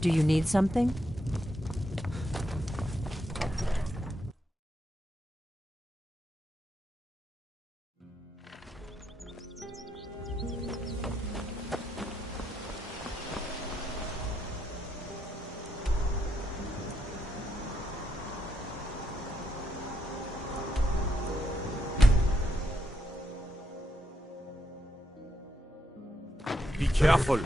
Do you need something? Be careful.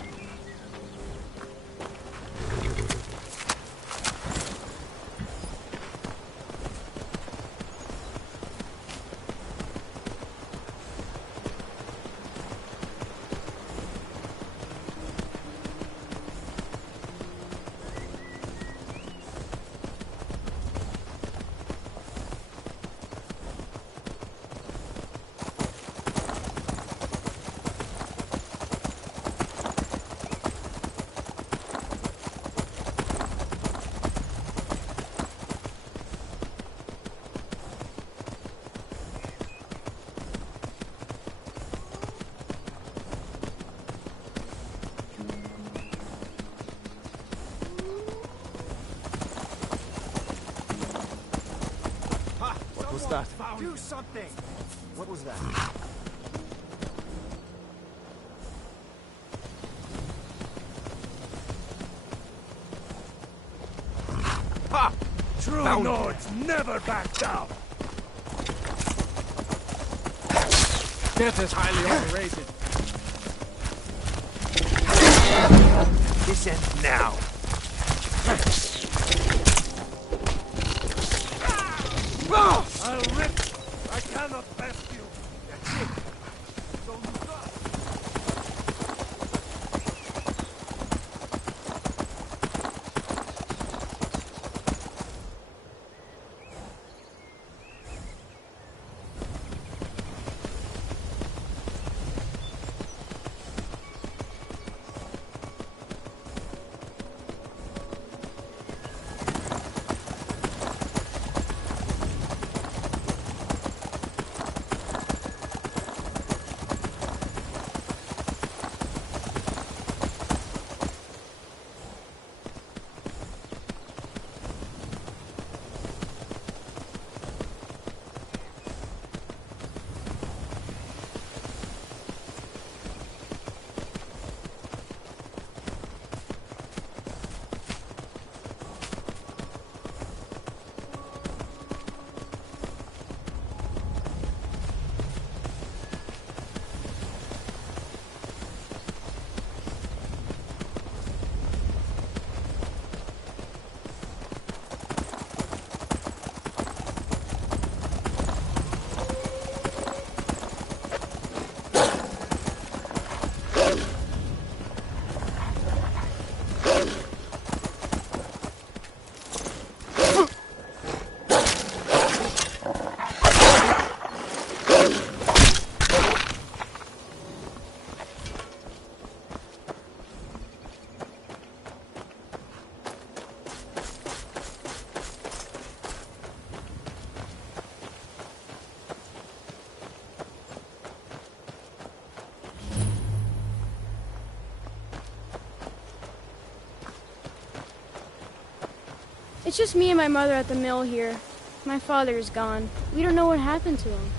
What was that? Do something! What was that? Ha! True Found Nords never back down! Death is highly overrated. This ends now! I'll rip! I cannot best you! That's it! That's all you got! It's just me and my mother at the mill here. My father is gone. We don't know what happened to him.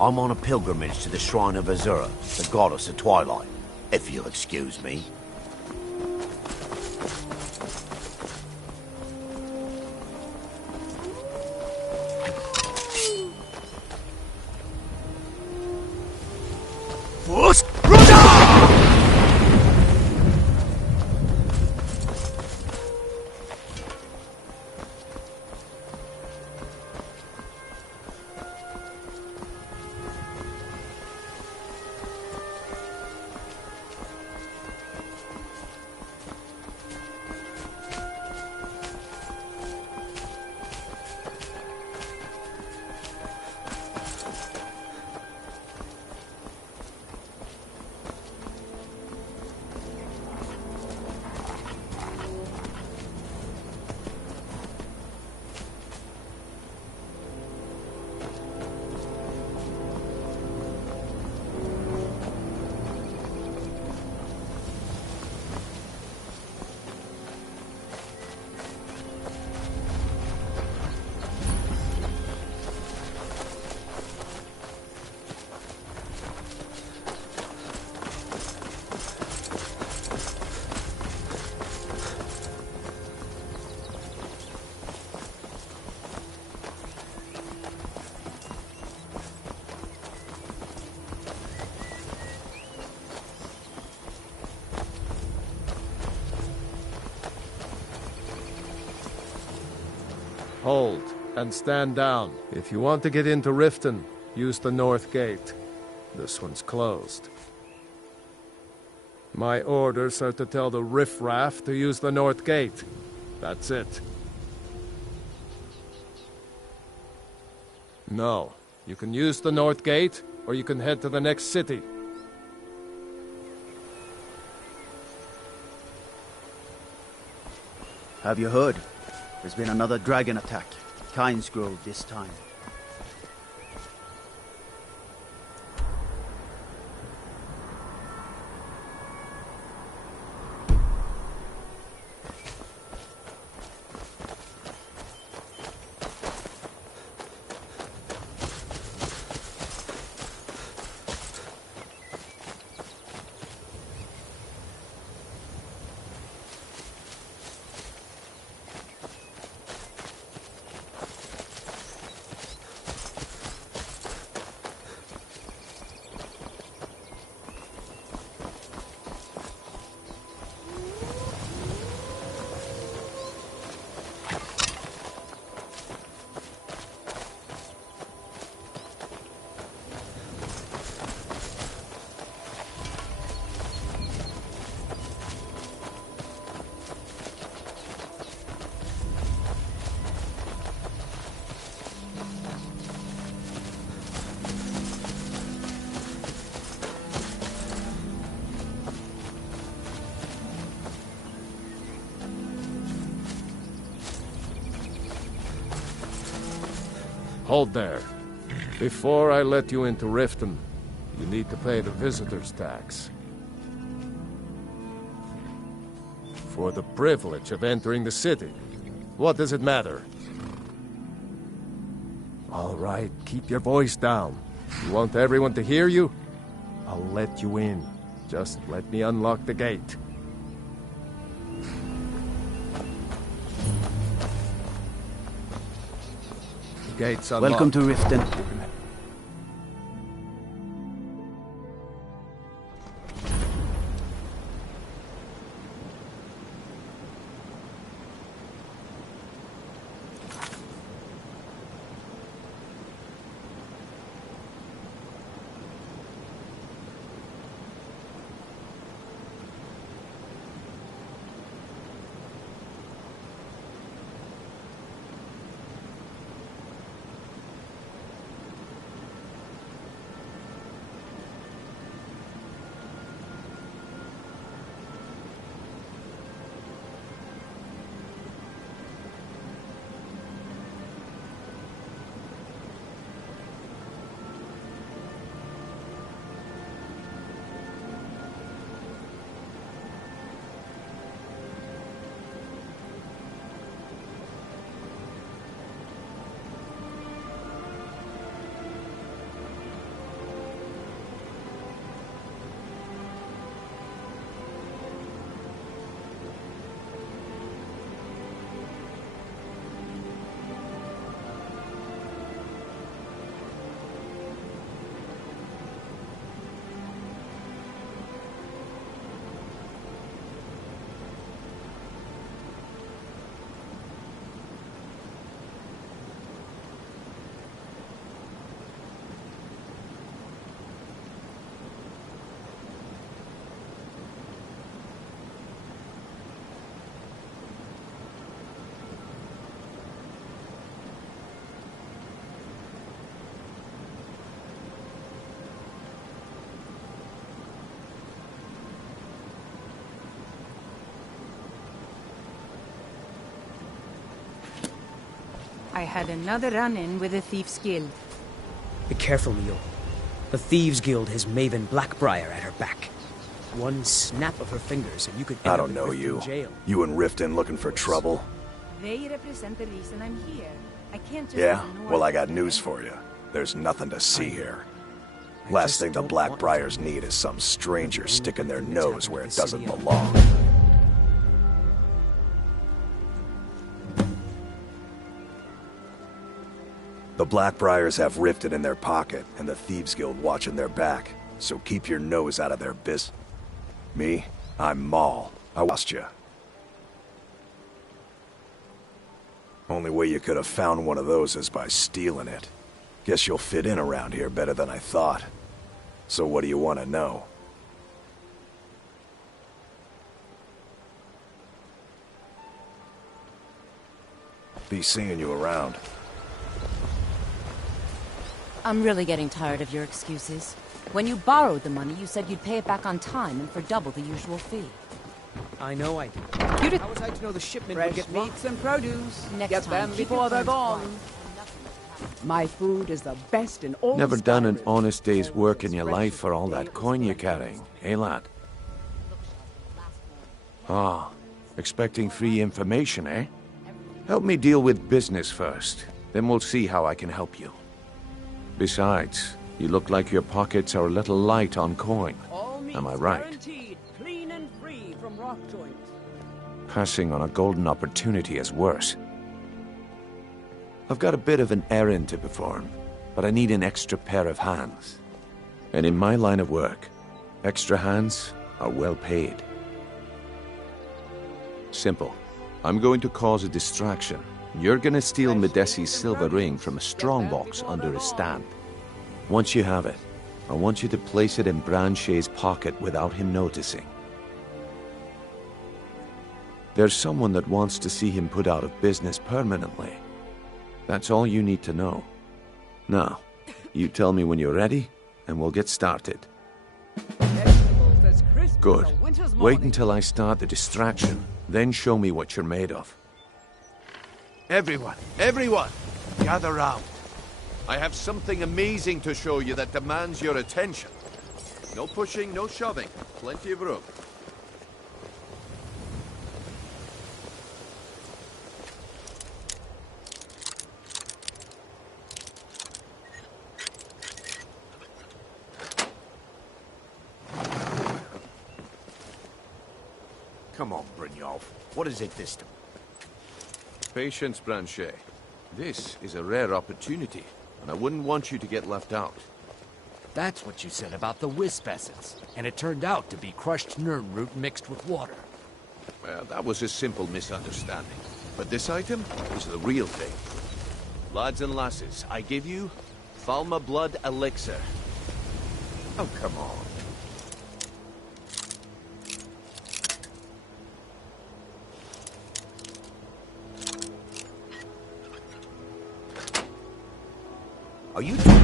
I'm on a pilgrimage to the shrine of Azura, the goddess of twilight, if you'll excuse me. First, Hold, and stand down. If you want to get into Riften, use the north gate. This one's closed. My orders are to tell the riffraff to use the north gate. That's it. No, you can use the north gate, or you can head to the next city. Have you heard? There's been another dragon attack. Kynes Grove this time. Hold there. Before I let you into Riften, you need to pay the visitor's tax. For the privilege of entering the city. What does it matter? All right, keep your voice down. You want everyone to hear you? I'll let you in. Just let me unlock the gate. The gate's unlocked. Welcome to Riften. I had another run-in with the Thieves' Guild. Be careful, Mule. The Thieves' Guild has Maven Blackbriar at her back. One snap of her fingers and you could end I up don't in know Riften you. jail. You and Riften looking for trouble? They represent the reason I'm here. I can't just Yeah? ignore Well, I got them. news for you. There's nothing to see here. I Last just thing the don't want Blackbriars to- need is some stranger sticking their That's nose happened where to it the doesn't city of- belong. The Blackbriars have Riften in their pocket, and the Thieves Guild watching their back, so keep your nose out of their business. Me? I'm Maul. I lost you. Only way you could have found one of those is by stealing it. Guess you'll fit in around here better than I thought. So what do you want to know? Be seeing you around. I'm really getting tired of your excuses. When you borrowed the money, you said you'd pay it back on time and for double the usual fee. I know I did. How was I to know the shipment would Fresh get lost? meats and produce. Next Get time, them keep before your they're plans gone. quiet. My food is the best in all Never done an Skyrim. honest day's work in your life for all that coin you're carrying, eh, lad? Ah, expecting free information, eh? Help me deal with business first, then we'll see how I can help you. Besides, you look like your pockets are a little light on coin. All meats Am I right? guaranteed, clean and free from rock joint. Passing on a golden opportunity is worse. I've got a bit of an errand to perform, but I need an extra pair of hands. And in my line of work, extra hands are well paid. Simple. I'm going to cause a distraction. You're gonna steal Medesi's silver ring from a strongbox under his stand. Once you have it, I want you to place it in Branche's pocket without him noticing. There's someone that wants to see him put out of business permanently. That's all you need to know. Now, you tell me when you're ready, and we'll get started. Vegetables as crisp Good. as a winter's Wait morning. until I start the distraction, then show me what you're made of. Everyone, gather round. I have something amazing to show you that demands your attention. No pushing, no shoving. Plenty of room. Come on, Brynjolf. What is it this time? Patience, Branche. This is a rare opportunity, and I wouldn't want you to get left out. That's what you said about the wisp essence, and it turned out to be crushed nirnroot mixed with water. Well, that was a simple misunderstanding. But this item is the real thing. Lads and lasses, I give you Falma Blood Elixir. Oh, come on. Are you talking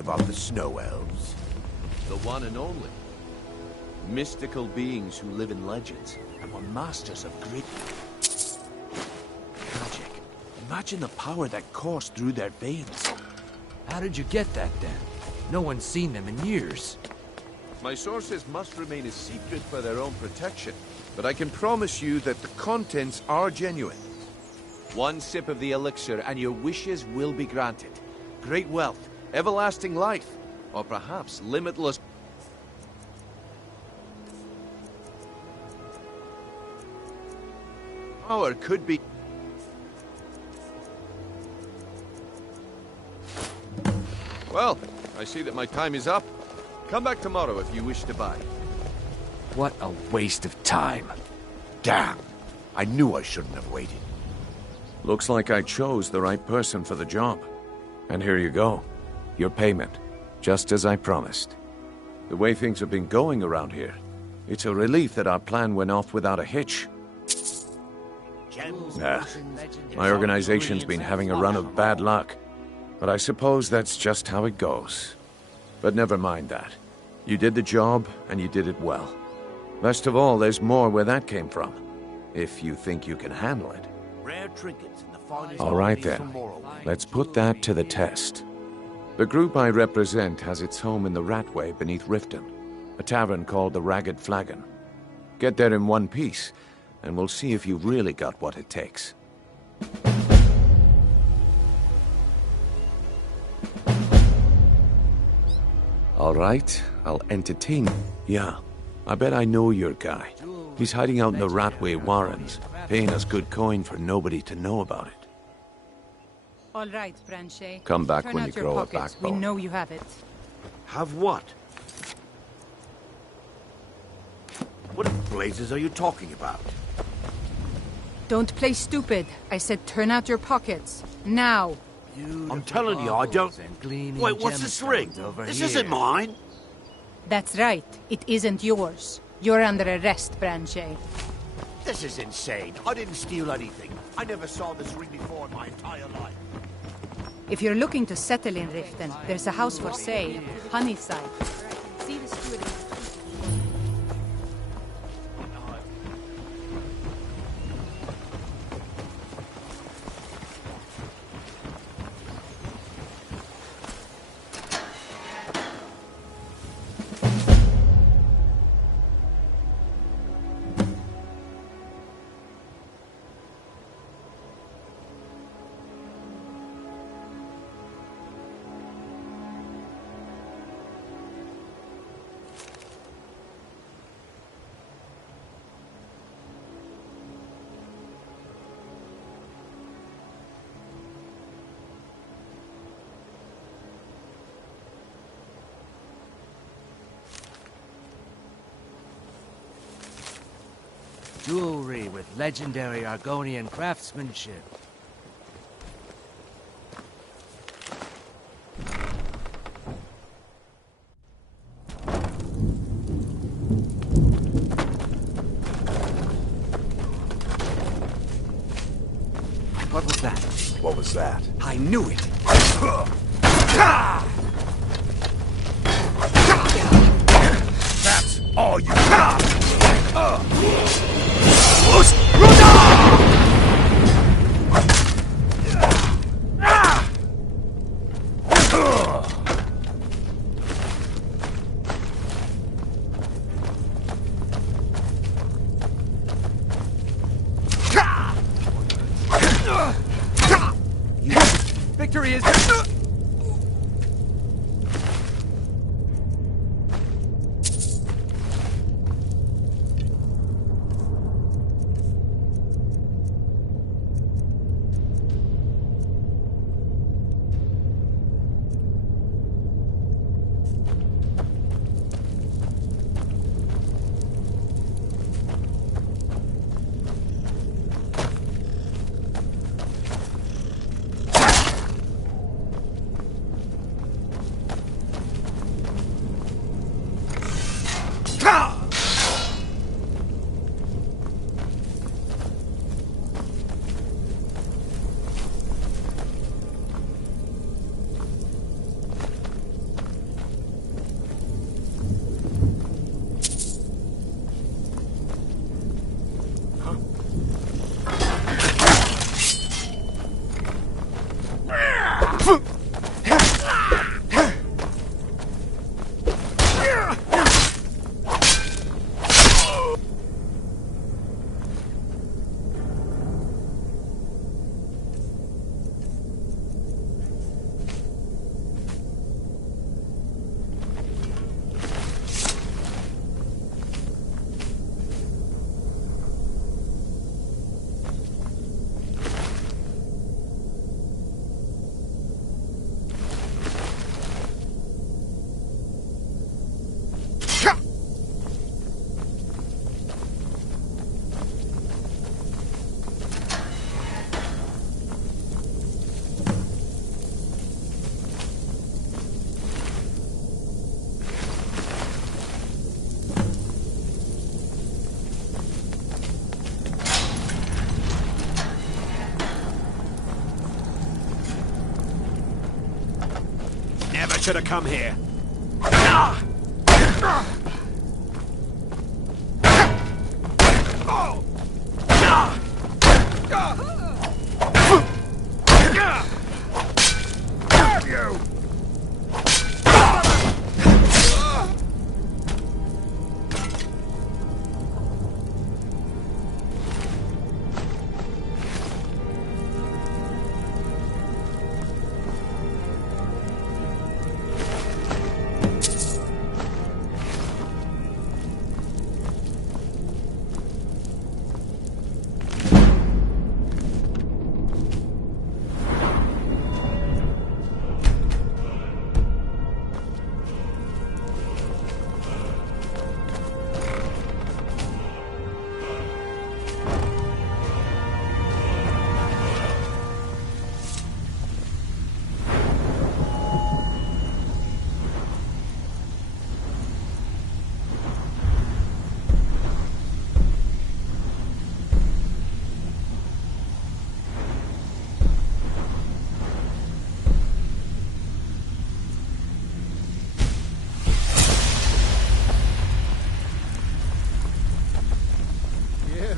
about the snow elves? The one and only. Mystical beings who live in legends and were masters of great magic. Imagine the power that coursed through their veins. How did you get that then? No one's seen them in years. My sources must remain a secret for their own protection, but I can promise you that the contents are genuine. One sip of the elixir and your wishes will be granted. Great wealth, everlasting life, or perhaps limitless... power could be... Well, I see that my time is up. Come back tomorrow if you wish to buy. What a waste of time. Damn! I knew I shouldn't have waited. Looks like I chose the right person for the job. And here you go. Your payment. Just as I promised. The way things have been going around here, it's a relief that our plan went off without a hitch. Nah, my organization's been having a run of bad luck. But I suppose that's just how it goes. But never mind that. You did the job, and you did it well. Best of all, there's more where that came from. If you think you can handle it. Rare trinkets and the finest All right armies then, from Morrowind. let's put that to the test. The group I represent has its home in the Ratway beneath Riften, a tavern called the Ragged Flagon. Get there in one piece, and we'll see if you've really got what it takes. All right, I'll entertain you. Yeah, I bet I know your guy. He's hiding out in the Ratway Warrens, paying us good coin for nobody to know about it. All right, Branche. Come back Turn when out you your grow a pockets. backbone. We know you have it. Have what? What blazes are you talking about? Don't play stupid. I said turn out your pockets. Now. I'm telling you, I don't... Wait, what's this ring? This isn't mine. That's right. It isn't yours. You're under arrest, Branche. This is insane. I didn't steal anything. I never saw this ring before in my entire life. If you're looking to settle in Riften, there's a house for sale. Honeyside. See the steward. Jewelry with legendary Argonian craftsmanship. What was that? What was that? I knew it! That's all you got! Victory is... Never should have come here.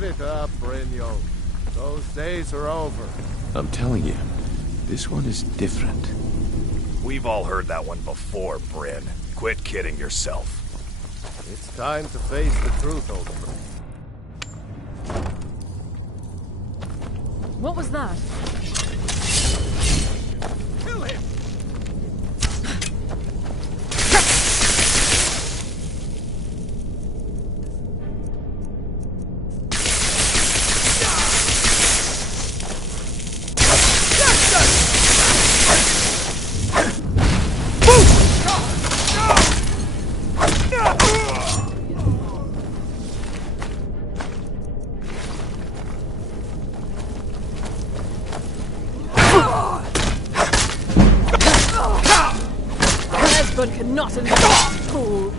Give it up, Brynjolf. Those days are over. I'm telling you, this one is different. We've all heard that one before, Bryn. Quit kidding yourself. It's time to face the truth, old friend. What was that? Kill him! Esbern cannot in this pool.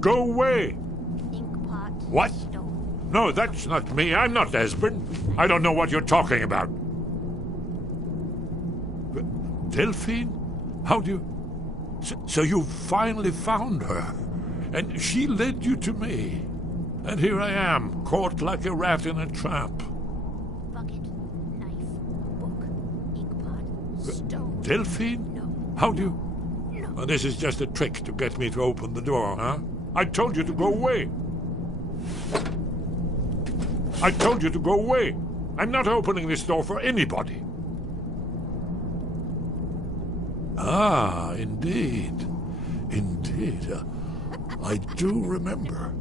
Go away! What? No, that's not me. I'm not Esbern. I don't know what you're talking about. Delphine? How do you... So you finally found her. And she led you to me. And here I am, caught like a rat in a trap. Bucket, knife, book, inkpot, stone. Delphine? No. How do you... No. Oh, this is just a trick to get me to open the door, huh? I told you to go away. I told you to go away. I'm not opening this door for anybody. Ah, indeed. Indeed. I do remember.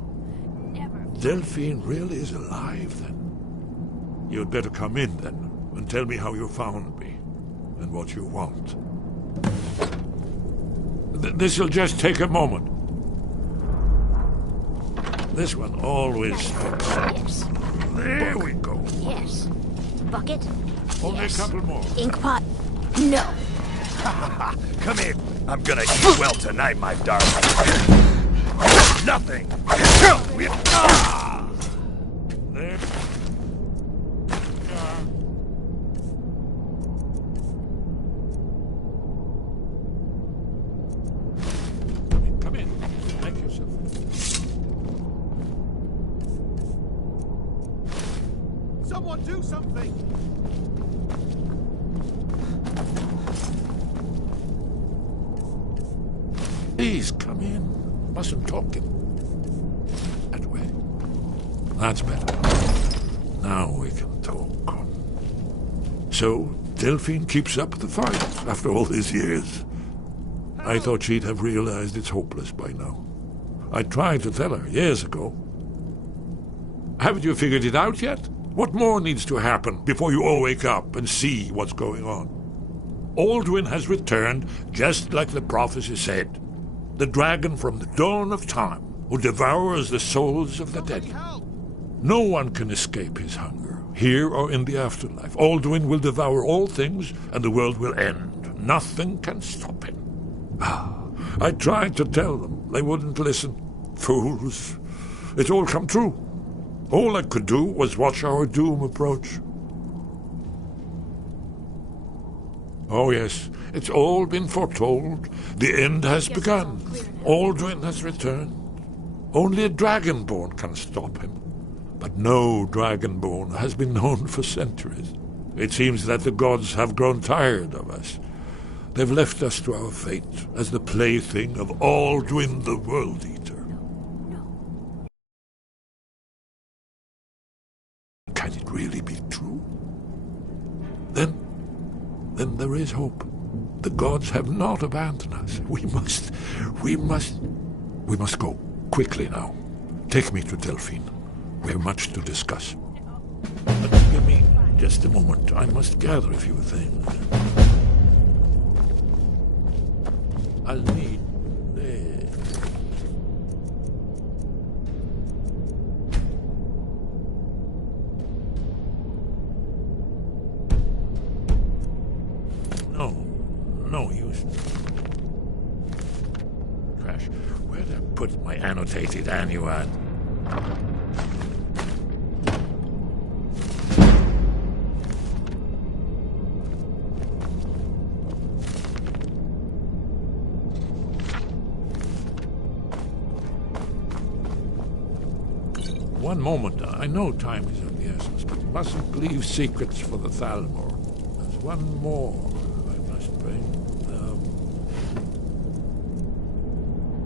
Never. Delphine really is alive, then. You'd better come in, then, and tell me how you found me, and what you want. This'll just take a moment. This one always fits. Yes. There we go. Yes. Bucket. Only yes. a couple more. Inkpot. No. Come in. I'm gonna eat well tonight, my darling. Nothing. There. Come in. Make yourself. Someone do something! Please, come in. Mustn't talk him. That way. That's better. Now we can talk. So, Delphine keeps up the fight after all these years. I thought she'd have realized it's hopeless by now. I tried to tell her years ago. Haven't you figured it out yet? What more needs to happen before you all wake up and see what's going on? Alduin has returned just like the prophecy said. The dragon from the dawn of time who devours the souls of the dead. No one can escape his hunger, here or in the afterlife. Alduin will devour all things and the world will end. Nothing can stop him. I tried to tell them. They wouldn't listen. Fools. It's all come true. All I could do was watch our doom approach. Oh yes, it's all been foretold. The end has begun. Aldrin has returned. Only a Dragonborn can stop him. But no Dragonborn has been known for centuries. It seems that the gods have grown tired of us. They've left us to our fate as the plaything of Aldrin the World Eater. Can it really be true? Then there is hope. The gods have not abandoned us. We must go. Quickly now. Take me to Delphine. We have much to discuss. But give me just a moment. I must gather a few things. I'll need this. No use. Trash. Where'd I put my annotated annuad? One moment. I know time is of the essence, but mustn't leave secrets for the Thalmor. There's one more I must bring.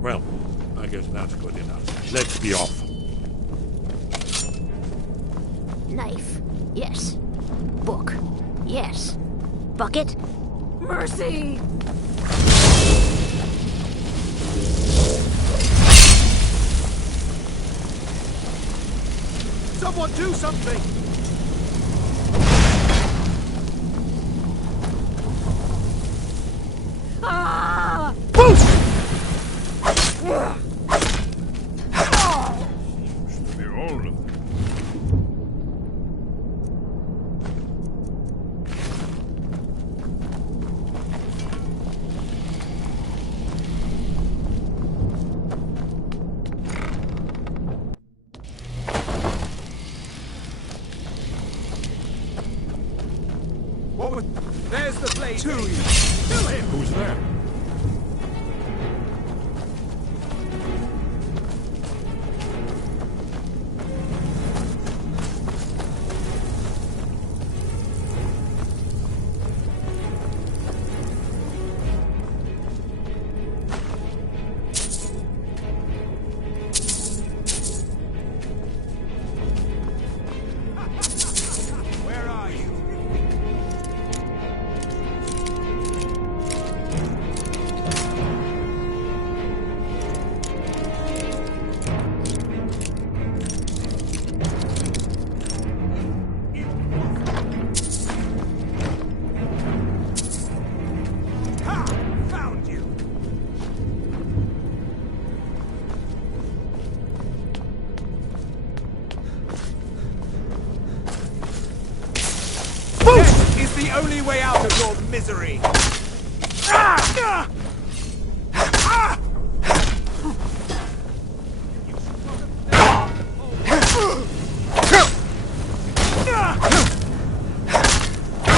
Well, I guess that's good enough. Let's be off. Knife. Yes. Book. Yes. Bucket. Mercy! Someone do something! Ah! Seems to be all of them. What was... There's the blade! To you! Kill him! Who's there? Where are you? Ha! Found you! Death is the only way out of your misery! Ah! Ah!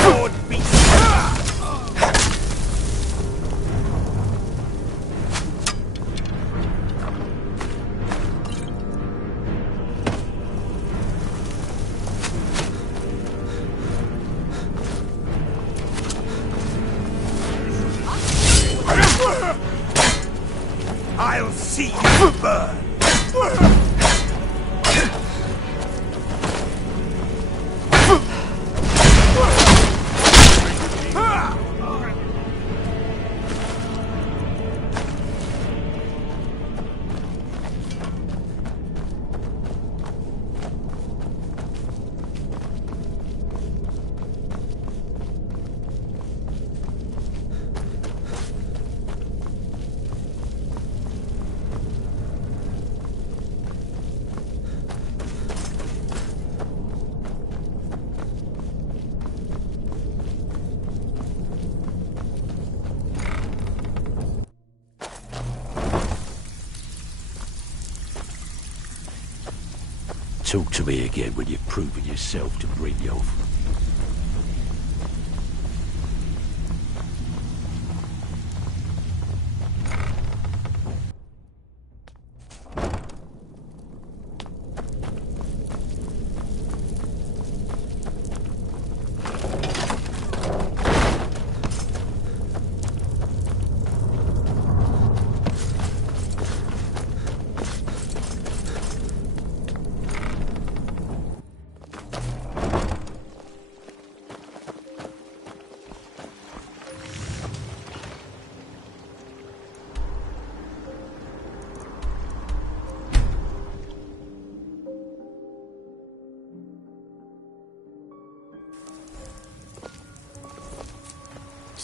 Lord beast! I'll see you burn! Talk to me again when you've proven yourself to Brynjolf.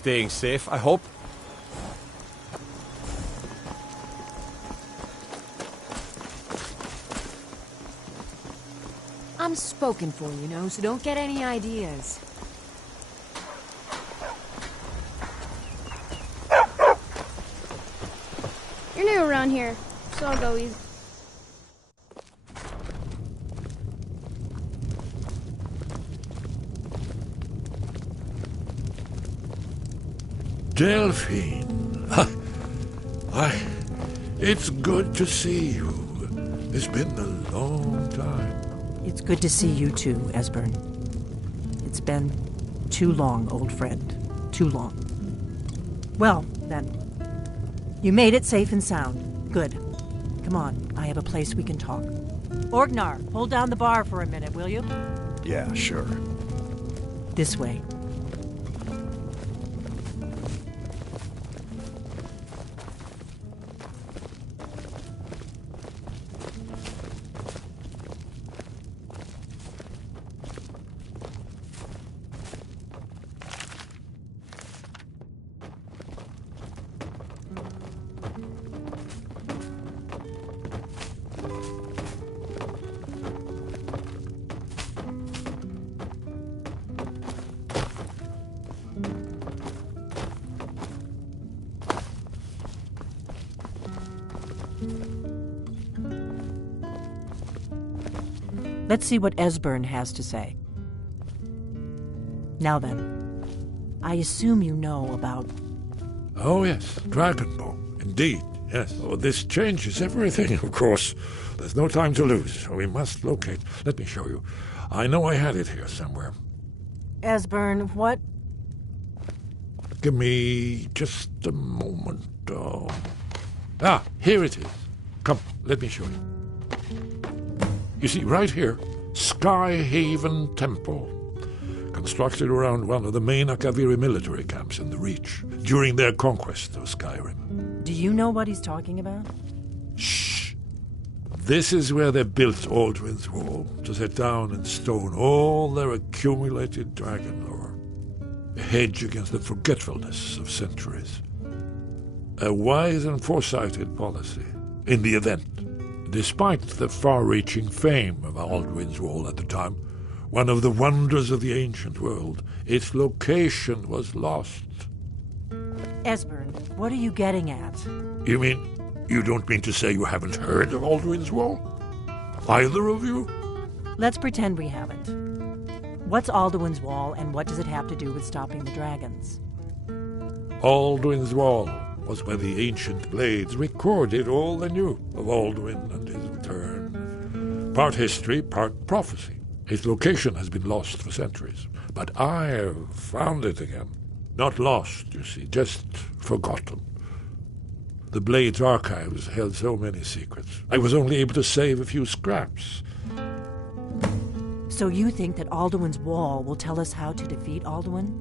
staying safe, I hope. I'm spoken for, you know, so don't get any ideas. You're new around here, so I'll go easy. Delphine. It's good to see you. It's been a long time. It's good to see you too, Esbern. It's been too long, old friend. Too long. Well, then. You made it safe and sound. Good. Come on, I have a place we can talk. Orgnar, hold down the bar for a minute, will you? Yeah, sure. This way. Let's see what Esbern has to say. Now then, I assume you know about... Oh, yes, Dragonbone. Indeed, yes. Oh, this changes everything, of course. There's no time to lose. We must locate. Let me show you. I know I had it here somewhere. Esbern, what? Give me just a moment. Here it is. Come, let me show you. You see, right here, Skyhaven Temple, constructed around one of the main Akaviri military camps in the Reach during their conquest of Skyrim. Do you know what he's talking about? Shh! This is where they built Aldrin's Wall, to set down in stone all their accumulated dragon lore. A hedge against the forgetfulness of centuries. A wise and foresighted policy, in the event. Despite the far-reaching fame of Aldrin's Wall at the time, one of the wonders of the ancient world, its location was lost. Esbern, what are you getting at? You mean, you don't mean to say you haven't heard of Aldrin's Wall? Either of you? Let's pretend we haven't. What's Alduin's Wall, and what does it have to do with stopping the dragons? Aldrin's Wall was where the ancient blades recorded all they knew of Alduin and his return. Part history, part prophecy. Its location has been lost for centuries, but I have found it again. Not lost, you see, just forgotten. The Blade's archives held so many secrets. I was only able to save a few scraps. So you think that Alduin's Wall will tell us how to defeat Alduin?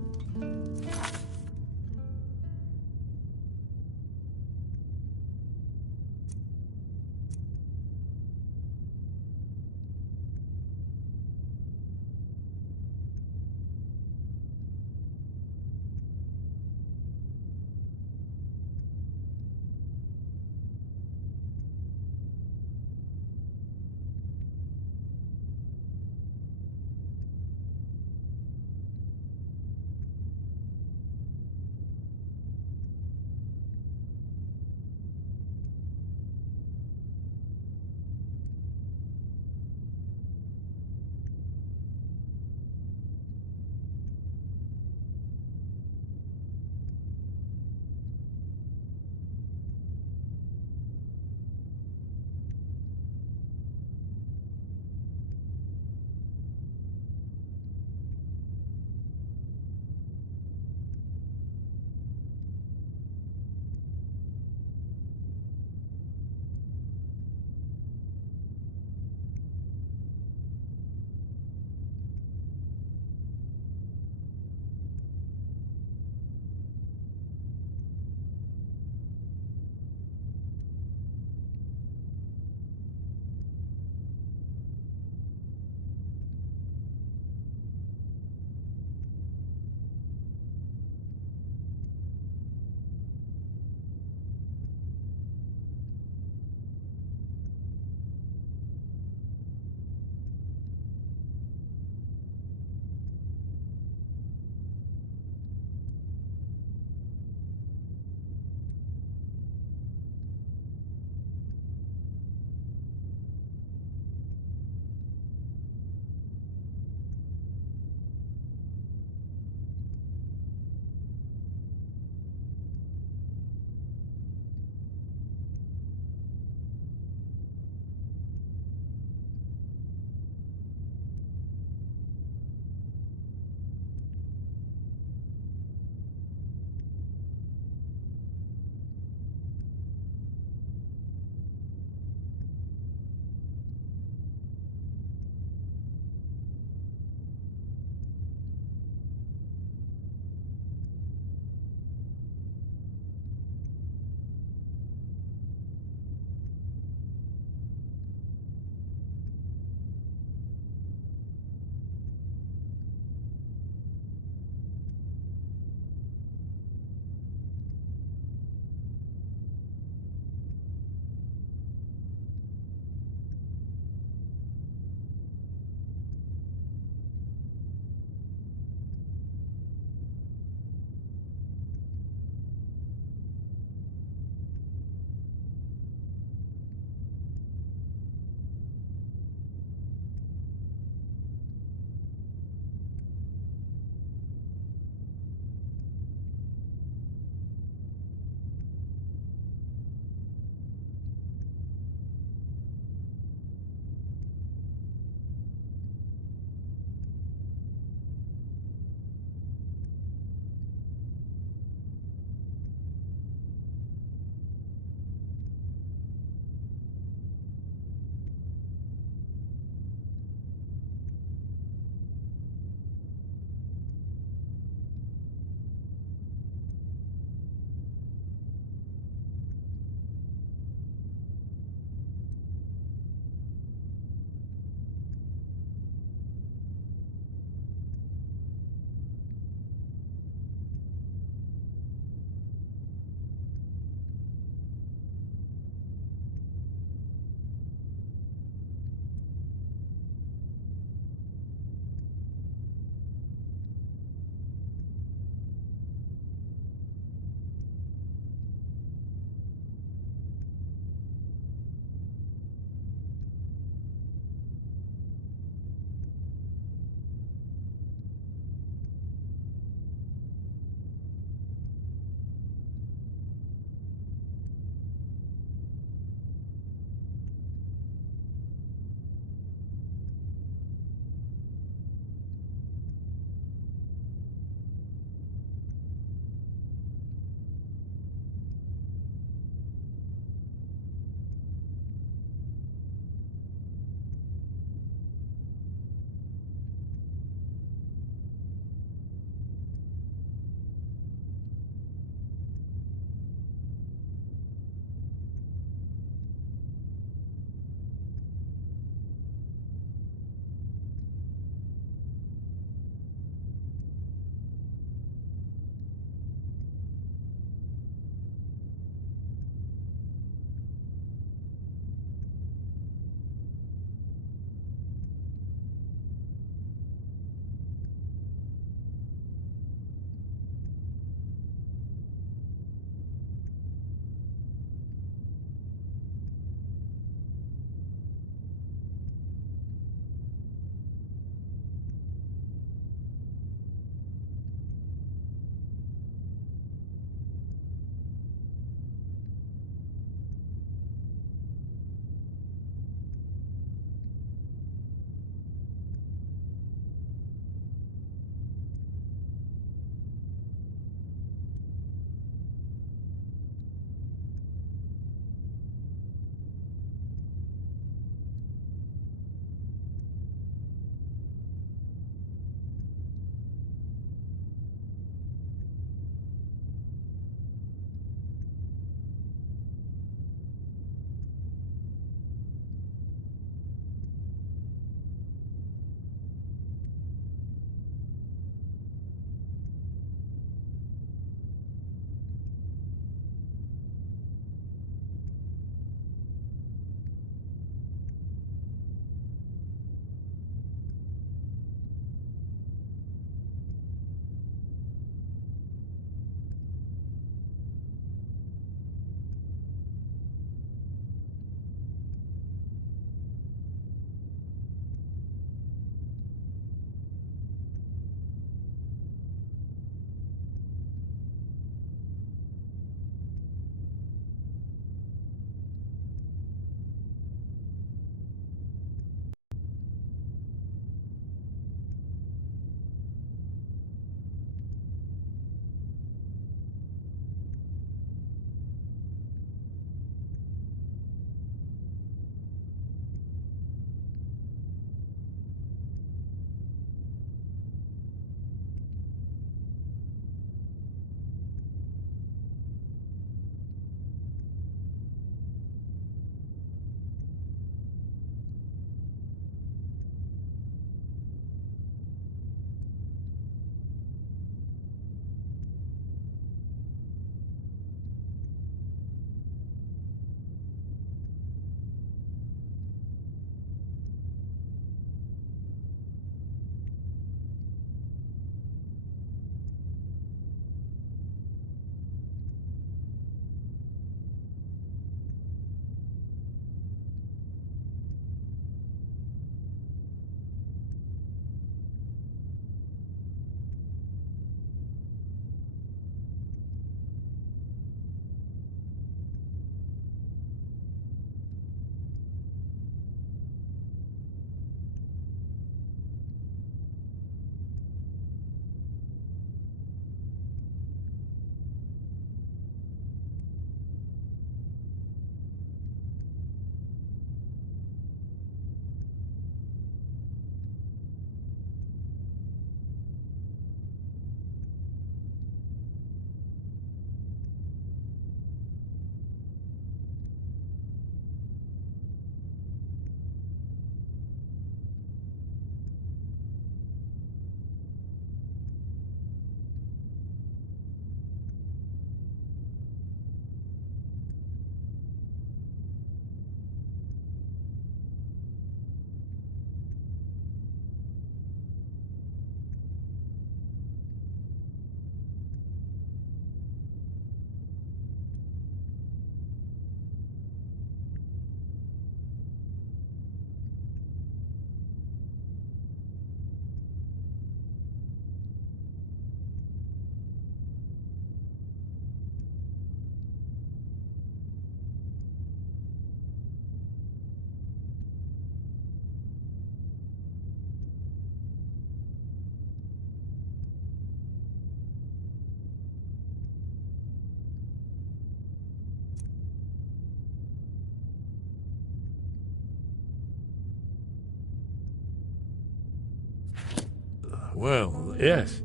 well, yes.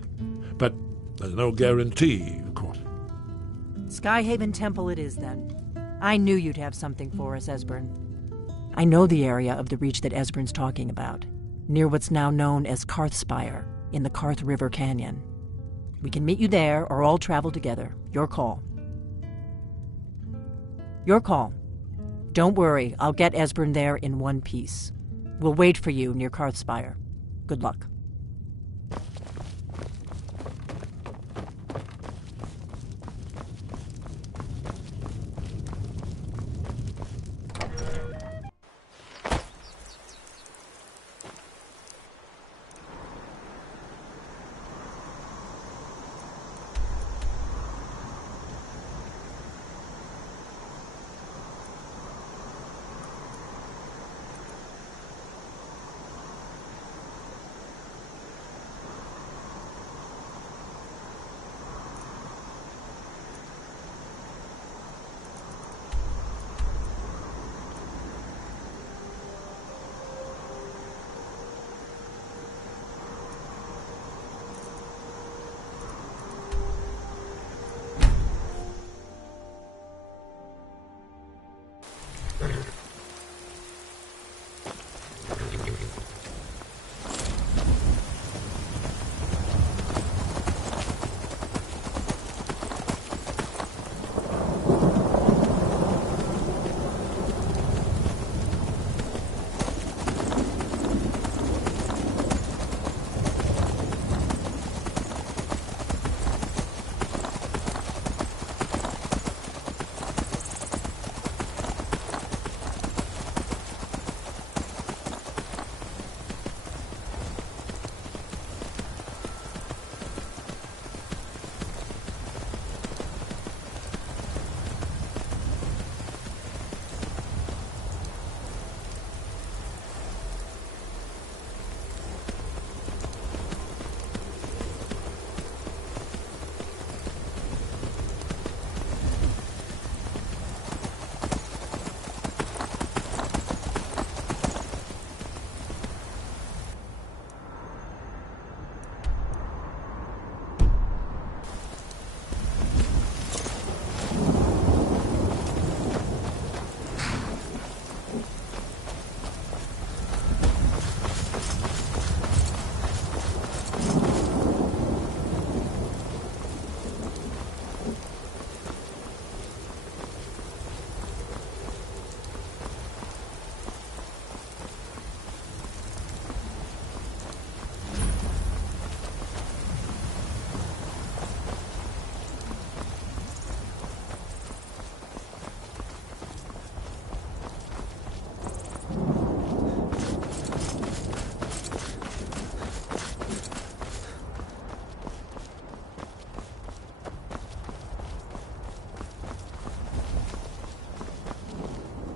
But there's no guarantee, of course. Skyhaven Temple it is, then. I knew you'd have something for us, Esbern. I know the area of the reach that Esbern's talking about, near what's now known as Karthspire, in the Karth River Canyon. We can meet you there, or all travel together. Your call. Your call. Don't worry, I'll get Esbern there in one piece. We'll wait for you near Karthspire. Good luck.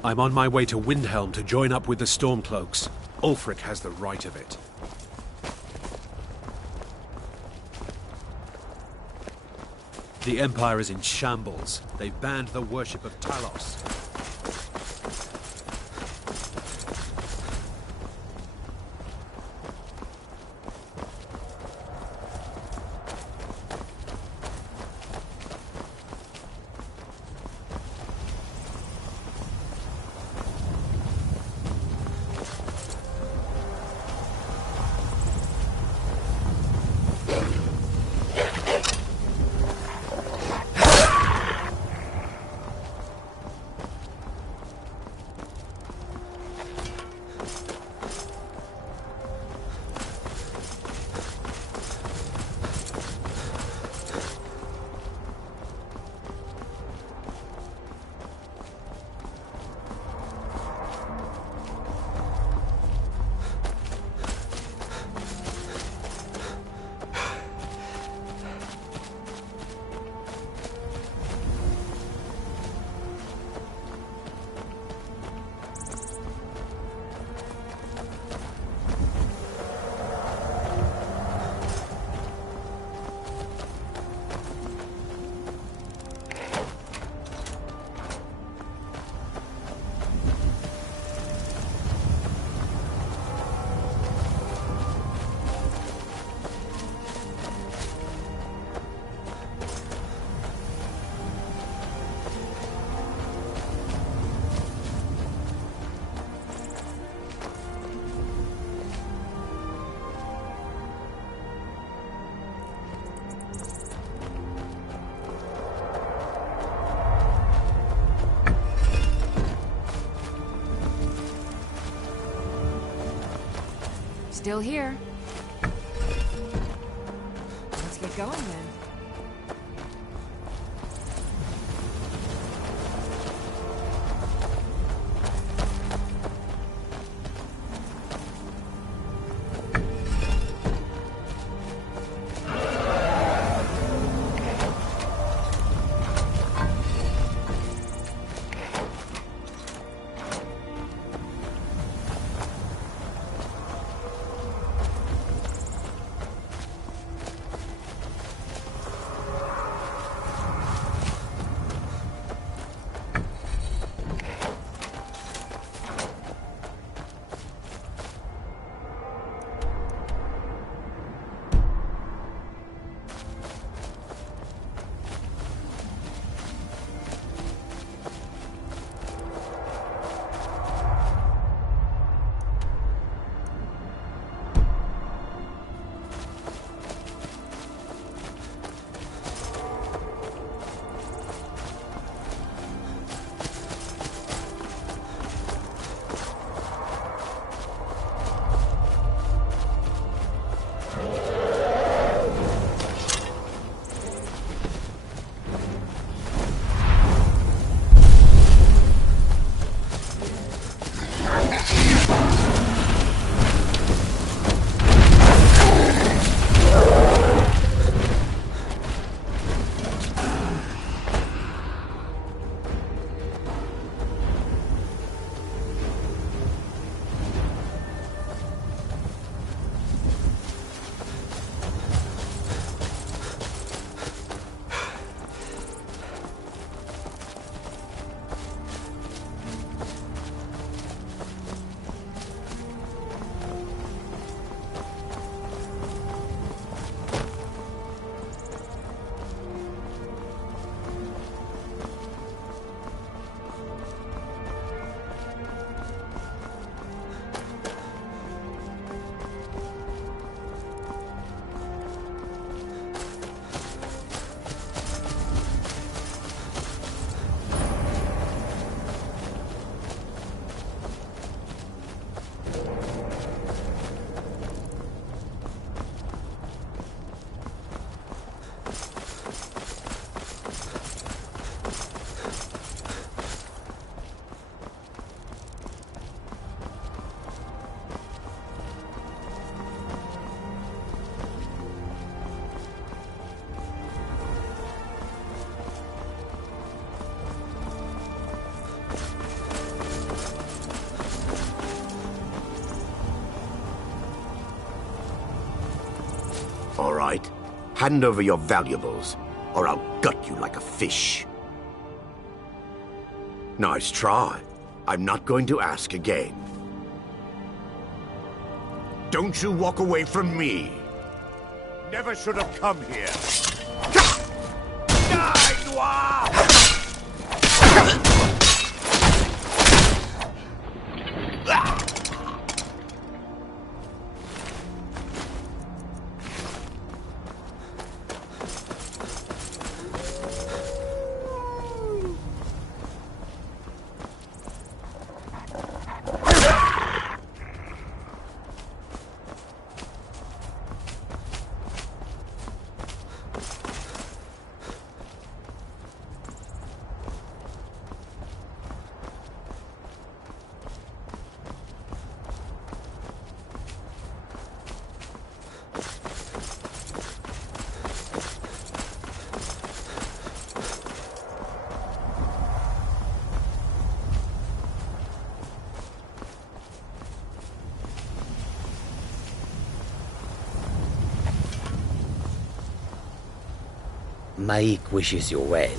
I'm on my way to Windhelm to join up with the Stormcloaks. Ulfric has the right of it. The Empire is in shambles. They've banned the worship of Talos. Still here. Let's get going then. All right. Hand over your valuables, or I'll gut you like a fish. Nice try. I'm not going to ask again. Don't you walk away from me. Never should have come here. Die, Noir! Mike wishes you well.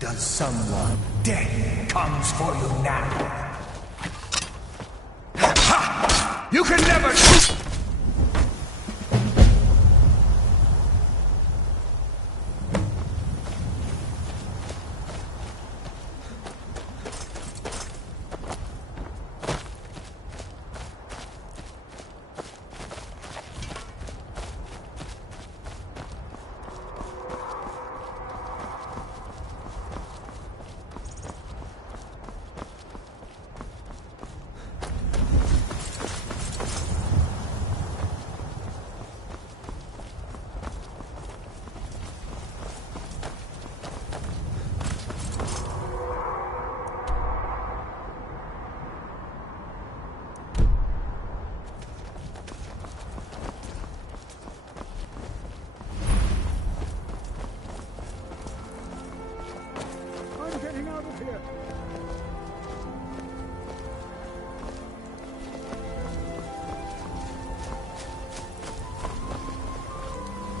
Does someone dead comes for you now?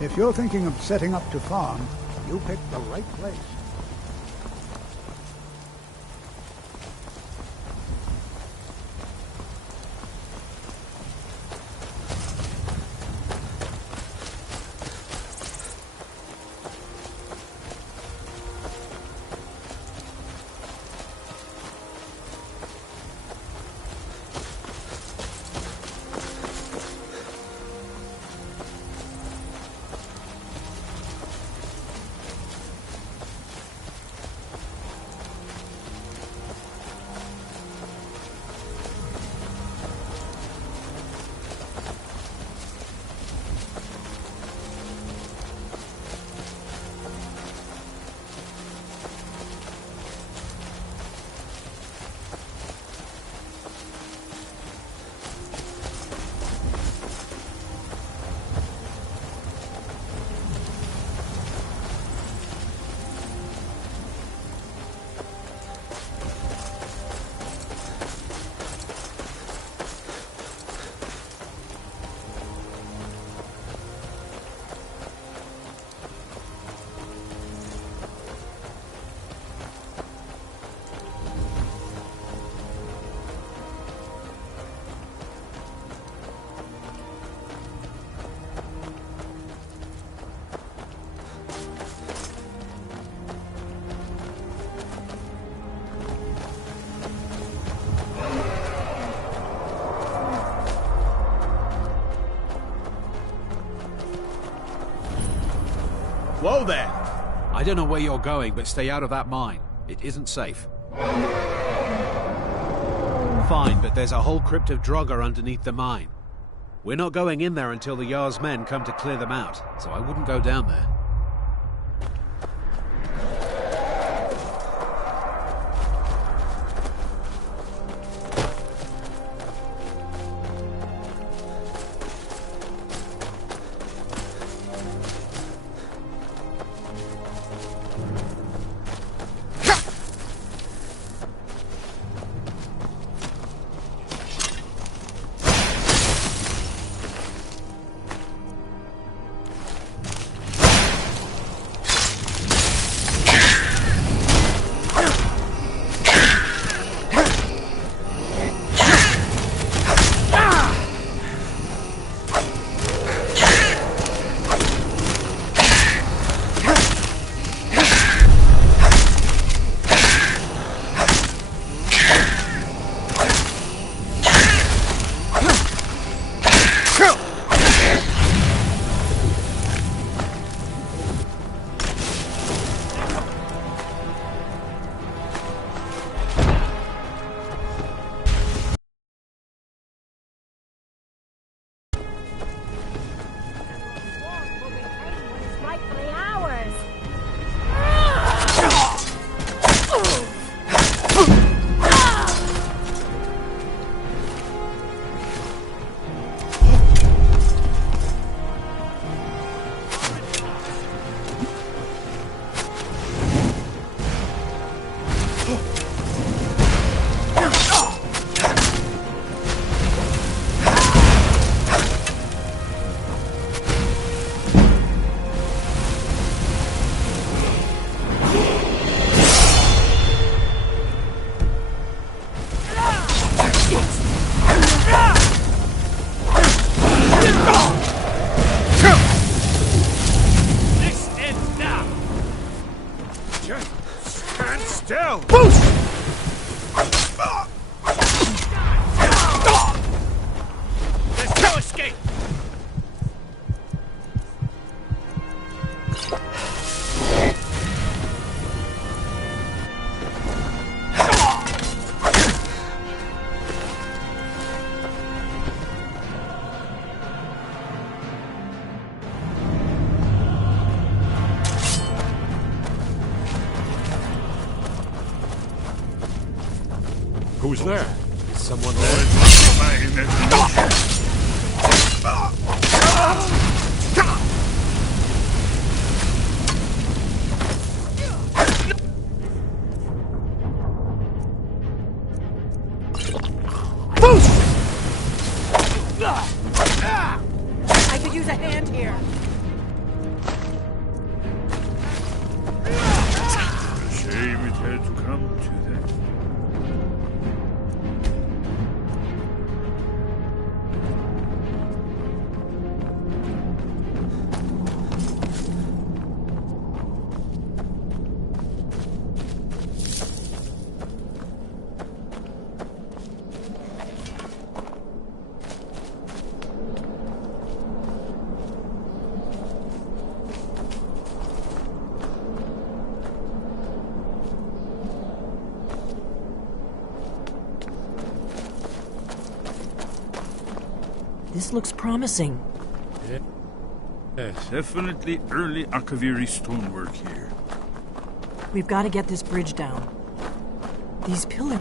If you're thinking of setting up to farm, you picked the right place. Whoa there! I don't know where you're going, but stay out of that mine. It isn't safe. Fine, but there's a whole crypt of Draugr underneath the mine. We're not going in there until the Jarl's men come to clear them out, so I wouldn't go down there. Who's there? Is someone there? I could use a hand here. shame it had to come to that. This looks promising. Yes, definitely early Akaviri stonework here. We've got to get this bridge down. These pillars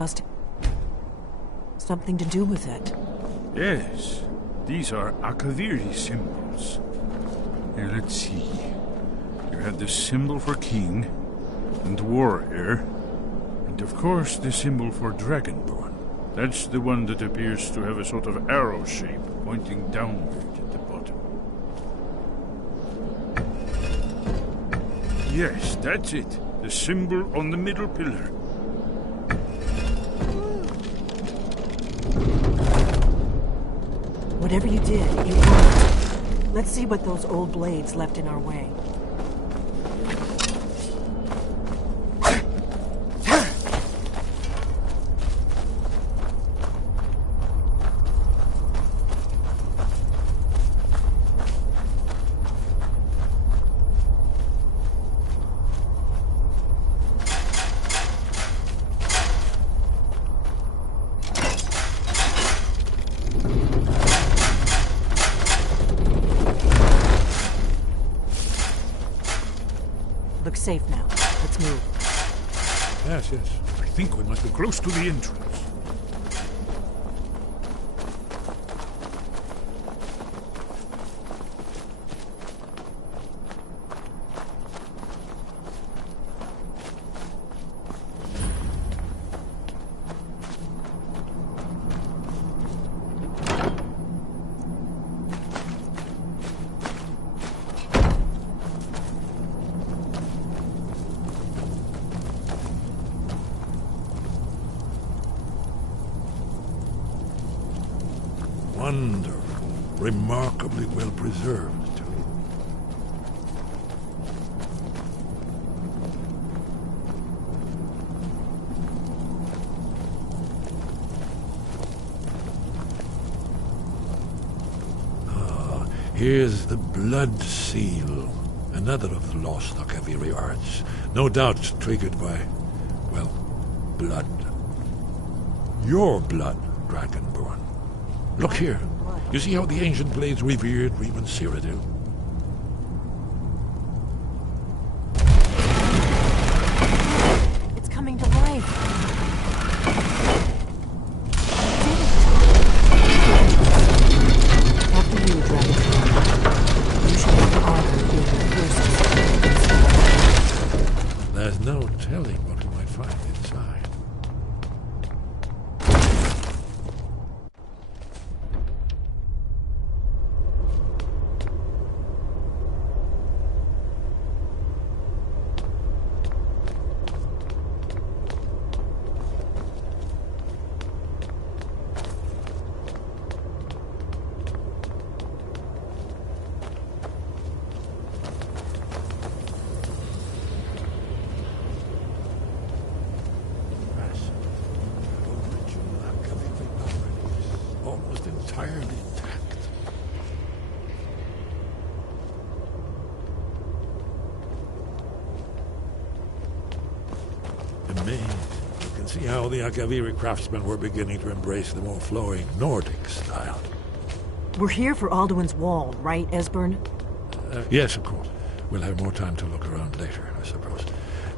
must have something to do with it. Yes, these are Akaviri symbols. Here, let's see. You have the symbol for king and warrior, and of course the symbol for dragonborn. That's the one that appears to have a sort of arrow shape pointing downward at the bottom. Yes, that's it. The symbol on the middle pillar. Whatever you did, you earned it. Let's see what those old blades left in our way. Looks safe now. Let's move. Yes, yes. I think we must be close to the entrance. Wonderful. Remarkably well preserved, too. Ah, here's the blood seal. Another of the lost Akaviri arts. No doubt triggered by, well, blood. Your blood, Dragonborn. Look here. You see how the ancient blades revered Reem and Cyrodiil? It's coming to life. After you, Dragonborn. You should have the honor of being the first. There's no telling what we might find inside. Almost entirely intact. Amazing. You can see how the Akaviri craftsmen were beginning to embrace the more flowing Nordic style. We're here for Alduin's Wall, right, Esbern? Yes, of course. We'll have more time to look around later, I suppose.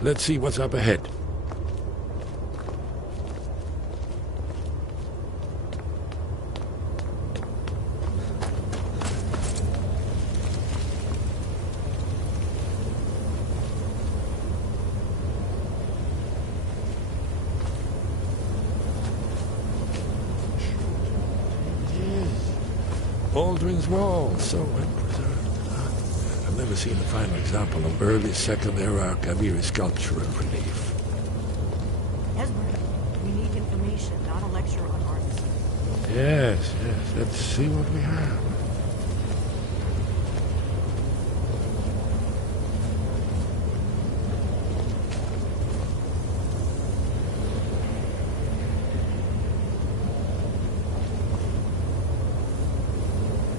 Let's see what's up ahead. Baldwin's Wall, so well preserved. I've never seen a finer example of early Second Era Kaviri sculptural relief. Esbern, we need information, not a lecture on arts. Yes, let's see what we have.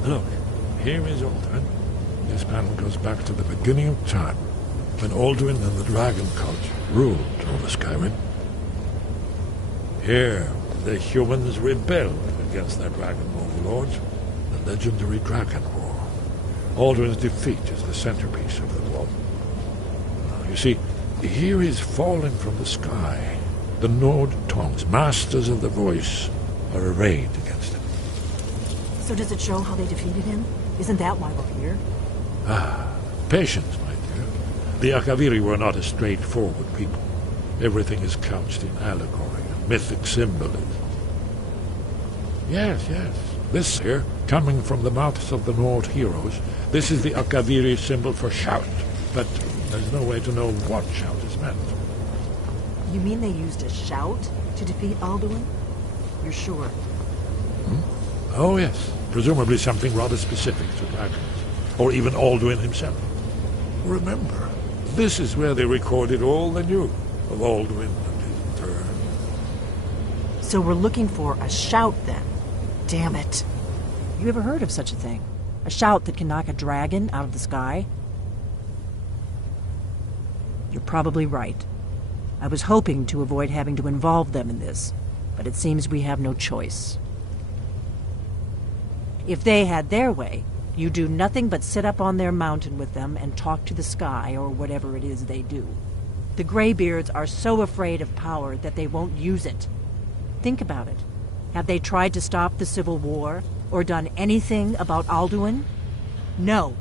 Look, here is Alduin. This panel goes back to the beginning of time, when Alduin and the Dragon Cult ruled over Skyrim. Here, the humans rebelled against their dragon overlords, the legendary Dragon War. Alduin's defeat is the centerpiece of the war. You see, here is falling from the sky. The Nord Tongs, masters of the voice, are arrayed against him. So does it show how they defeated him? Isn't that why we're here? Patience, my dear. The Akaviri were not a straightforward people. Everything is couched in allegory and mythic symbolism. Yes. This here, coming from the mouths of the Nord heroes, this is the Akaviri symbol for shout. But there's no way to know what shout is meant. You mean they used a shout to defeat Alduin? You're sure? Oh, yes. Presumably something rather specific to dragons. Or even Alduin himself. Remember, this is where they recorded all they knew of Alduin and his return. So we're looking for a shout, then. Damn it. You ever heard of such a thing? A shout that can knock a dragon out of the sky? You're probably right. I was hoping to avoid having to involve them in this, but it seems we have no choice. If they had their way, you do nothing but sit up on their mountain with them and talk to the sky or whatever it is they do. The Greybeards are so afraid of power that they won't use it. Think about it. Have they tried to stop the Civil War or done anything about Alduin? No.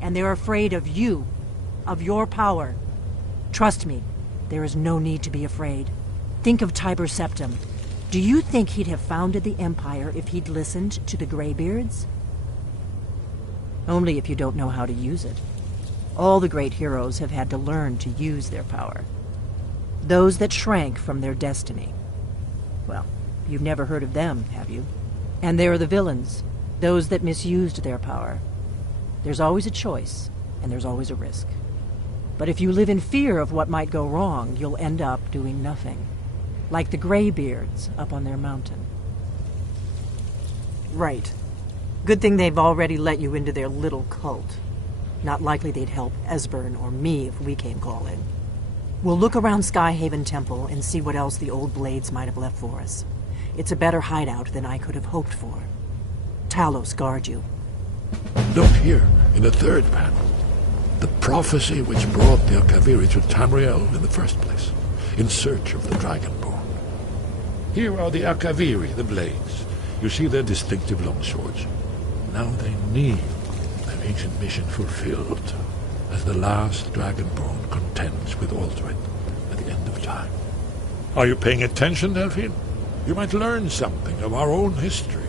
And they're afraid of you, of your power. Trust me, there is no need to be afraid. Think of Tiber Septim. Do you think he'd have founded the Empire if he'd listened to the Greybeards? Only if you don't know how to use it. All the great heroes have had to learn to use their power. Those that shrank from their destiny. Well, you've never heard of them, have you? And there are the villains, those that misused their power. There's always a choice, and there's always a risk. But if you live in fear of what might go wrong, you'll end up doing nothing. Like the Greybeards up on their mountain. Right. Good thing they've already let you into their little cult. Not likely they'd help Esbern or me if we came calling. We'll look around Skyhaven Temple and see what else the old blades might have left for us. It's a better hideout than I could have hoped for. Talos guard you. Look here, in the third panel. The prophecy which brought the Akaviri to Tamriel in the first place, in search of the Dragonborn. Here are the Akaviri, the blades. You see their distinctive longswords. Now they kneel, their ancient mission fulfilled, as the last Dragonborn contends with Alduin at the end of time. Are you paying attention, Delphine? You might learn something of our own history.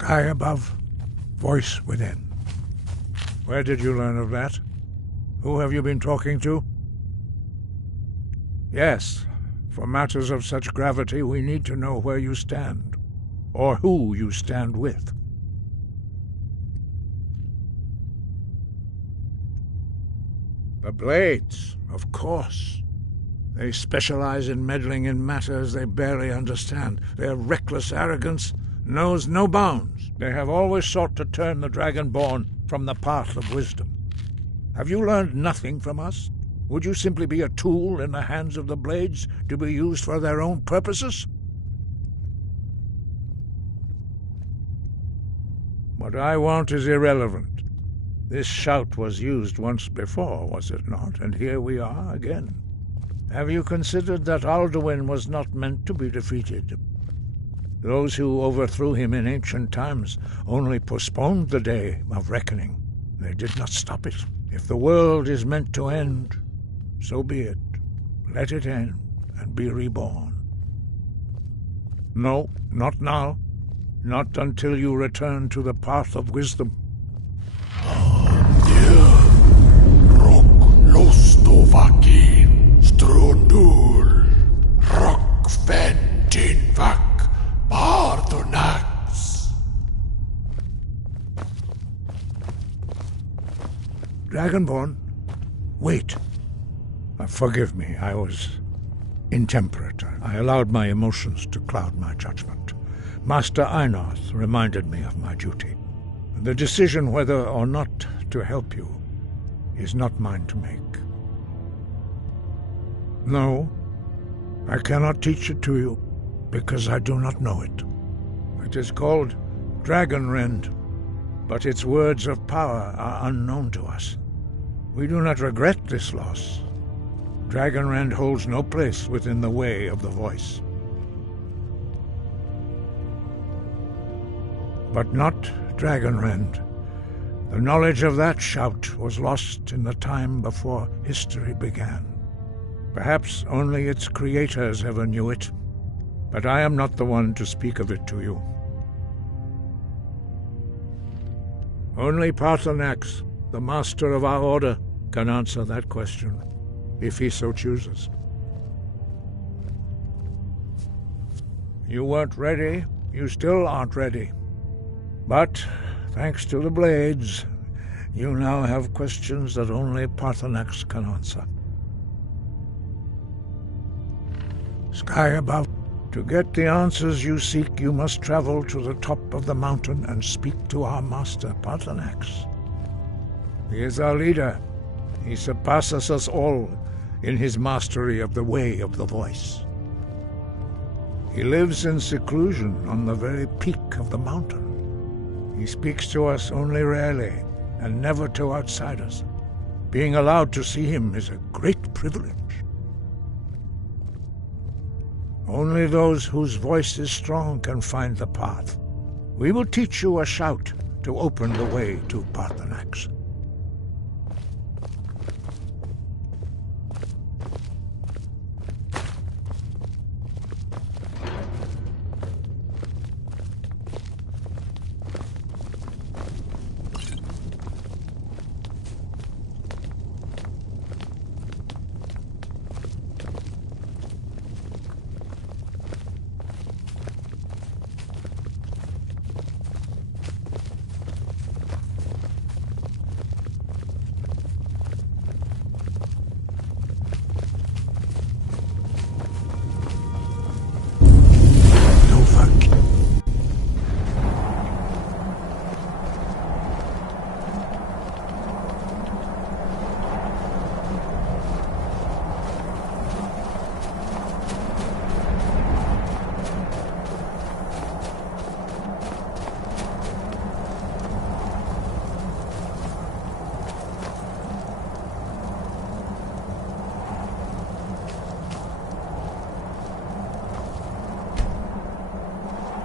Sky above, voice within. Where did you learn of that? Who have you been talking to? Yes, for matters of such gravity we need to know where you stand, or who you stand with. The Blades, of course. They specialize in meddling in matters they barely understand. Their reckless arrogance knows no bounds. They have always sought to turn the Dragonborn from the path of wisdom. Have you learned nothing from us? Would you simply be a tool in the hands of the Blades to be used for their own purposes? What I want is irrelevant. This shout was used once before, was it not? And here we are again. Have you considered that Alduin was not meant to be defeated? Those who overthrew him in ancient times only postponed the day of reckoning. They did not stop it. If the world is meant to end, so be it. Let it end and be reborn. No, not now. Not until you return to the path of wisdom. Lostovakin, Strundur, Rockventinvak, Bardonax. Dragonborn, wait. Forgive me, I was intemperate. I allowed my emotions to cloud my judgment. Master Einarth reminded me of my duty. The decision whether or not to help you is not mine to make. No, I cannot teach it to you, because I do not know it. It is called Dragonrend, but its words of power are unknown to us. We do not regret this loss. Dragonrend holds no place within the way of the voice. But not Dragonrend. The knowledge of that shout was lost in the time before history began. Perhaps only its creators ever knew it, but I am not the one to speak of it to you. Only Paarthurnax, the master of our order, can answer that question, if he so chooses. You weren't ready. You still aren't ready. But, thanks to the Blades, you now have questions that only Paarthurnax can answer. Sky above. To get the answers you seek, you must travel to the top of the mountain and speak to our master, Paarthurnax. He is our leader. He surpasses us all in his mastery of the way of the voice. He lives in seclusion on the very peak of the mountain. He speaks to us only rarely, and never to outsiders. Being allowed to see him is a great privilege. Only those whose voice is strong can find the path. We will teach you a shout to open the way to Paarthurnax.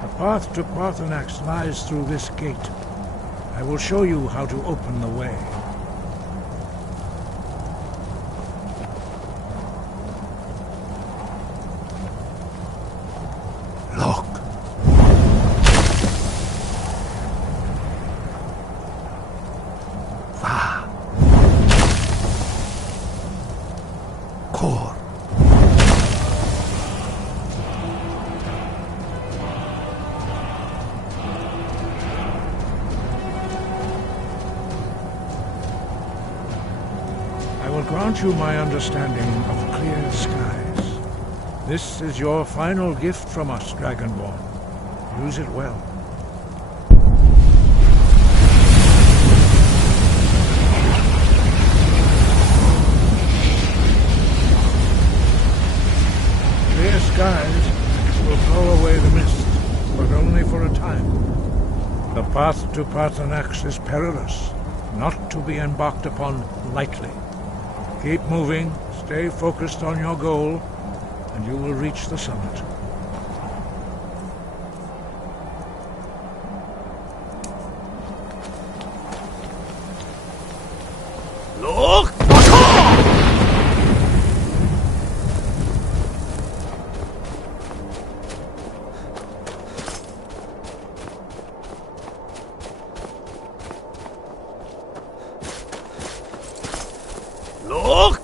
The path to Paarthurnax lies through this gate. I will show you how to open the way. Look. core. I will grant you my understanding of clear skies. This is your final gift from us, Dragonborn. Use it well. Clear skies will blow away the mist, but only for a time. The path to Paarthurnax is perilous, not to be embarked upon lightly. Keep moving, stay focused on your goal, and you will reach the summit. Look! Look!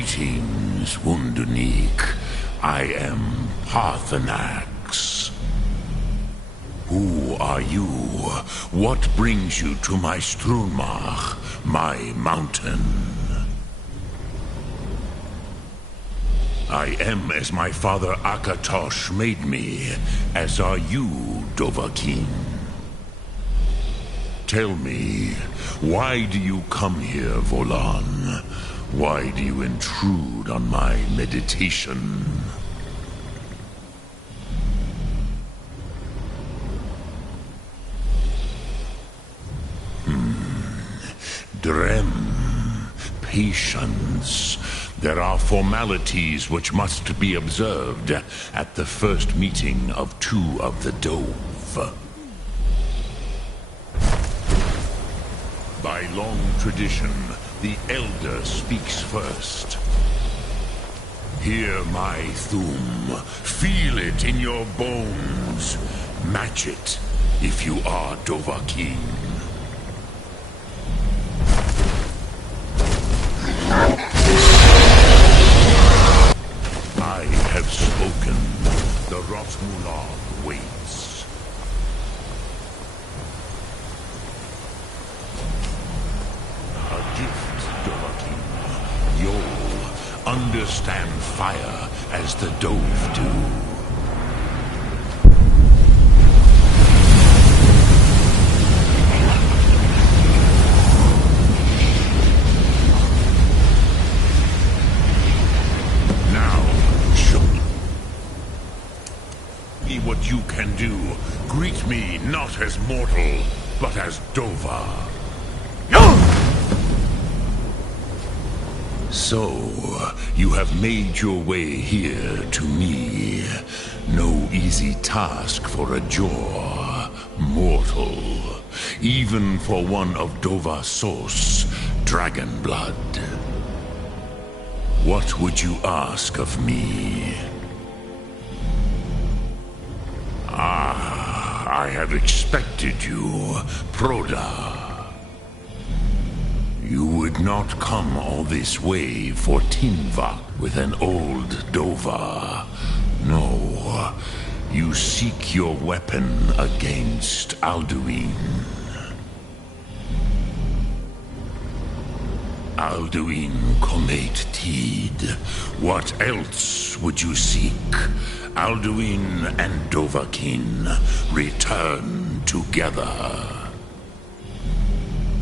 Greetings, Wunderneek. I am Parthenax. Who are you? What brings you to my Strunmach, my mountain? I am as my father Akatosh made me, as are you, Dovahkiin. Tell me, why do you come here, Volan? Why do you intrude on my meditation? Drem. Patience. There are formalities which must be observed at the first meeting of two of the Dove. By long tradition, the Elder speaks first. Hear my Thum. Feel it in your bones. Match it if you are Dovahkiin. I have spoken. The Rotmulag waits. A gift, Dovahkiin. You'll understand fire as the Dove do. What you can do. Greet me not as mortal, but as Dova. So, you have made your way here to me. No easy task for a Jor, mortal. Even for one of Dova Sos, dragon blood. What would you ask of me? I have expected you, Proda. You would not come all this way for Tinvak with an old Dova. No, you seek your weapon against Alduin. Alduin Comate Teed. What else would you seek? Alduin and Dovahkiin return together.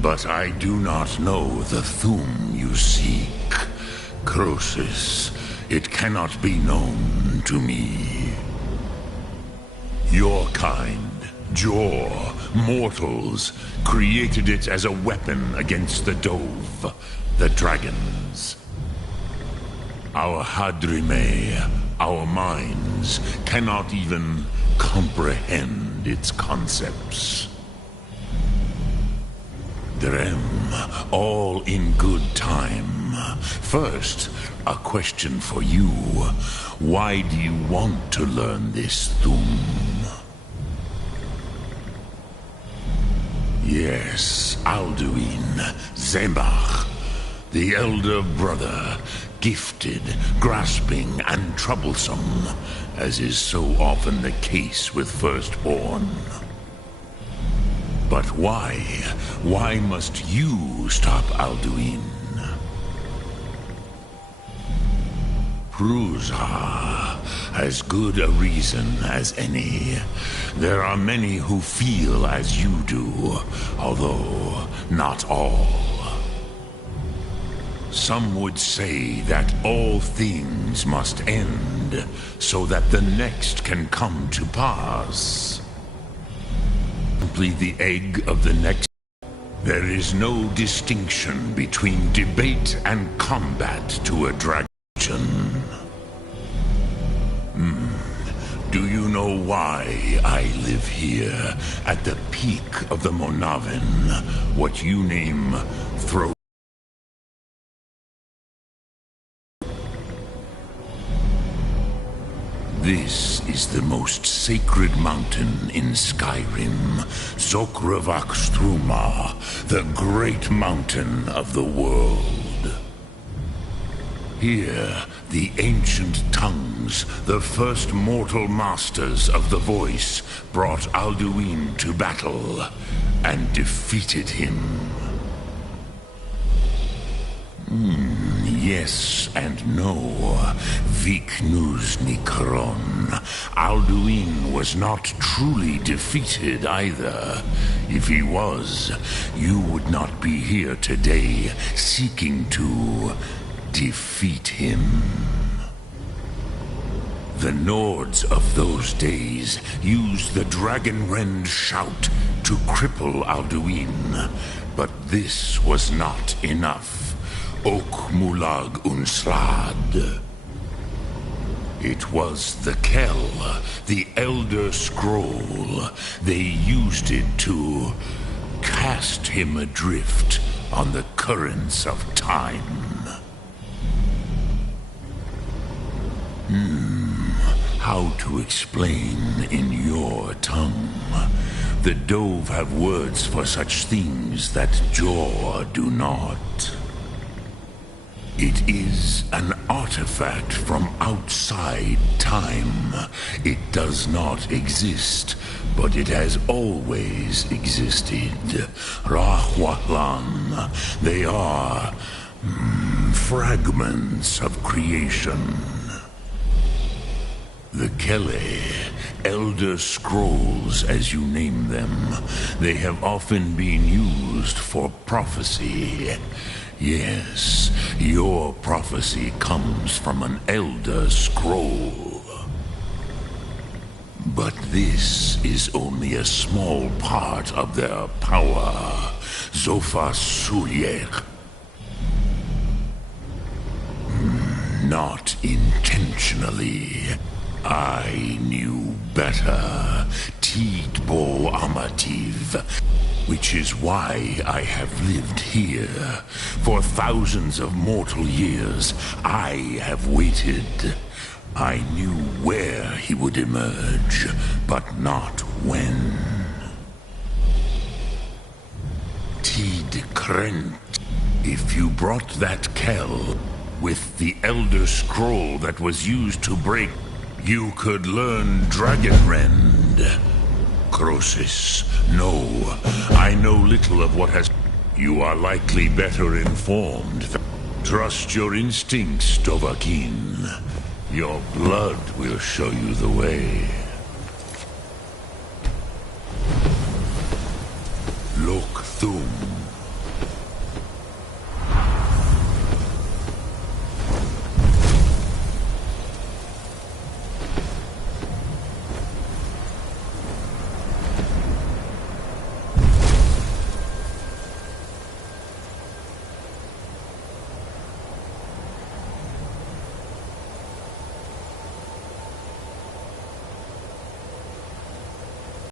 But I do not know the Thum you seek. Croesus, it cannot be known to me. Your kind, Jor, mortals, created it as a weapon against the Dove, the dragons. Our Hadrime, our minds, cannot even comprehend its concepts. Drem, all in good time. First, a question for you. Why do you want to learn this Thum? Yes, Alduin, Zebach, the elder brother, gifted, grasping, and troublesome, as is so often the case with firstborn. But why? Why must you stop Alduin? Prusa, as good a reason as any. There are many who feel as you do, although not all. Some would say that all things must end, so that the next can come to pass. Simply the egg of the next. There is no distinction between debate and combat to a dragon. Do you know why I live here, at the peak of the Monavin, what you name Throat? This is the most sacred mountain in Skyrim, Zokravak Struma, the great mountain of the world. Here, the ancient tongues, the first mortal masters of the voice, brought Alduin to battle and defeated him. Yes and no. Viknus Nikron. Alduin was not truly defeated either. If he was, you would not be here today seeking to defeat him. The Nords of those days used the Dragonrend shout to cripple Alduin, but this was not enough. Ok Mulag Unsrad. It was the Kell, the Elder Scroll. They used it to cast him adrift on the currents of time. How to explain in your tongue? The Dove have words for such things that Jor do not. It is an artifact from outside time. It does not exist, but it has always existed. Rahwahlan. They are fragments of creation. The Kele, Elder Scrolls as you name them, they have often been used for prophecy. Yes, your prophecy comes from an Elder Scroll. But this is only a small part of their power. Zofa Suryek. Not intentionally. I knew better. Tidbo Amativ. Which is why I have lived here. For thousands of mortal years, I have waited. I knew where he would emerge, but not when. Tid Krent. If you brought that Kell with the Elder Scroll that was used to break, you could learn Dragonrend. Crosis, no. I know little of what has... You are likely better informed. Trust your instincts, Dovahkiin. Your blood will show you the way. Lok Thum.